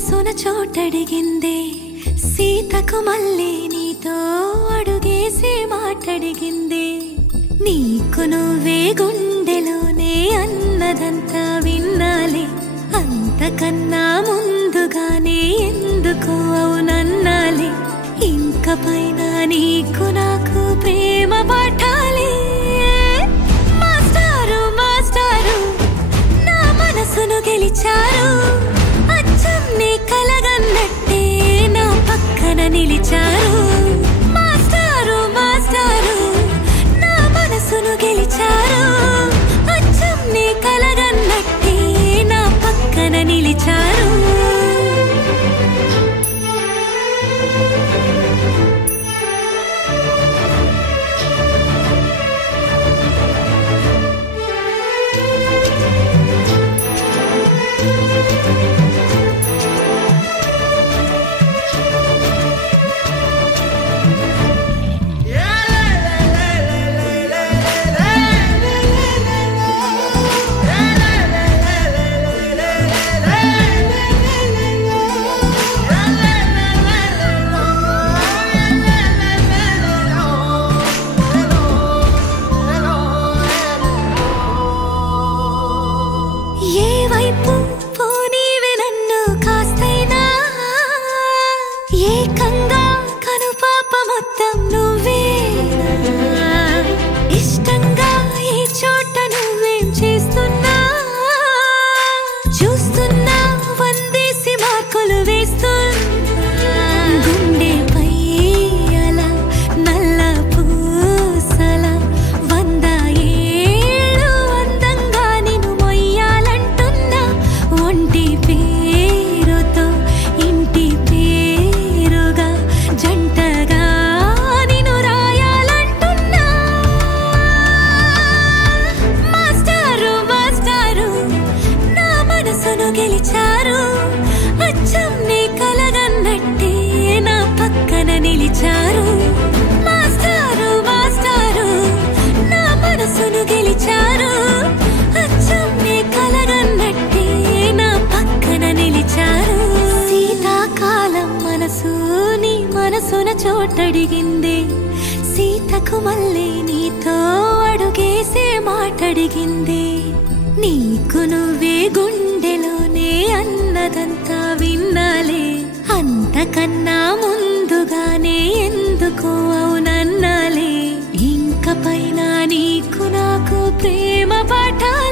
మనసున చోటడిగిందే సీతకు మళ్ళీ నీతో అడుగేసి మాటడిగిందే నీకు నువ్వే గుండెలోనే అన్నదంతా విన్నాలే అంతకన్నా ముందుగానే ఎందుకు అవునన్నాలే ఇంక పైన నీకు నాకు ప్రేమ పాఠాలే మాస్టారు మాస్టారు నా మనసును గెలిచారు అచ్చం నీ కలగన్నట్టే నా పక్కన నిలిచారు మాస్టారు మాస్టారు నా మనసును గెలిచారు అచ్చం నీ కలగన్నట్టే నా పక్కన నిలిచారు ఏకంగా కనుపాప మొత్తం నువ్వేనా ఇష్టంగా ఈ చోట నువ్వేం చేస్తున్నా చూస్తున్నా వందేసి మార్కులు వేస్తున్నా గుండెపై అలా నల్ల పూసల 100 ఏళ్ళు అందంగా నిన్ను మొయ్యాలంటున్నా ఒంటి పేరుతో ఇంటి జంటగా నిన్ను రాయాలంటున్నా మాస్టారు మాస్టారు నా మనసును గెలిచారు అచ్చం నీ కలగన్నట్టే నా పక్కన నిలిచారు మాస్టారు మాస్టారు నా మనసును గెలిచారు అచ్చం నీ కలగన్నట్టే నా పక్కన నిలిచారు శీతాకాలం మనసు మనసున చోటడిగిందే సీతకు మళ్ళీ నీతో అడుగేసే మాటడిగిందే నీకు నువ్వే గుండెలోనే అన్నదంతా విన్నాలే అంతకన్నా ముందుగానే ఎందుకు అవునన్నాలే ఇంక పైన నీకు నాకు ప్రేమ పాఠాలే